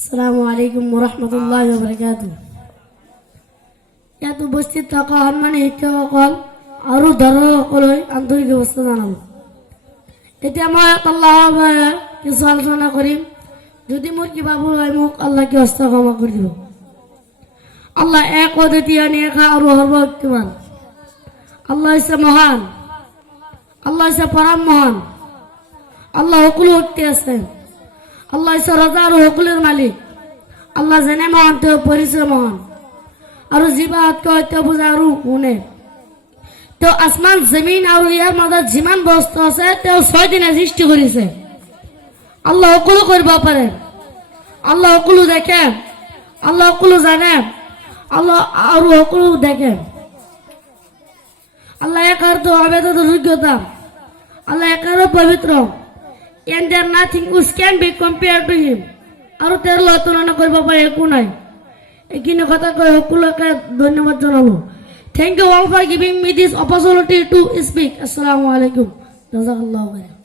আসসালামু আলাইকুম ওয়া রাহমাতুল্লাহি ওয়া বারাকাতুহু। ইয়াত উপস্থিত থাকা সম্মানিত শিক্ষকসকল আৰু দৰ্শকসকললৈ আন্তৰিক অৱস্থা জনালোঁ। এতিয়া মই আল্লাহৰ কিছু আলোচনা কৰিম। যদি মোৰ কিবা ভুল হয় মোক আল্লাহ কি হস্ত ক্ষমা কৰি দিব। আল্লাহ এক অদ্বিতীয় নিৰ্ভৰ আৰু সৰ্বশক্তিমান। আল্লাহ হৈছে মহান, আল্লাহ হৈছে পৰম মহান, আল্লাহ সকলো শক্তি আছে, আল্লাহ হৈছে ৰজা আৰু সকলোৰ মালিক। আল্লাহ যেনে মহান তেওঁ পৰিচয় মহান আৰু জীৱাত কয় তেওঁ বুজা আৰু শুনে। তেওঁ আসমান জমিন আৰু ইয়াৰ মাজত যিমান বস্তু আছে তেওঁ 6 দিনে সৃষ্টি কৰিছে। আল্লাহ সকলো কৰিব পাৰে, আল্লাহ সকলো দেখে, আল্লাহ সকলো জানে, আল্লাহ আৰু সকলো দেখে। আল্লাহ একান্ত আবেদনৰ যোগ্যতা, আল্লাহ একান্ত পবিত্ৰ। And there nothing which can be compared to him. আৰু তেওঁৰ লগত তুলনা কৰিব পাৰে একো নাই। এইখিনি কথা কৈ সকলোকে ধন্যবাদ জনালো। Thank you all for giving me this opportunity to speak. Assalamu alaikum. Jazakallahu khairan.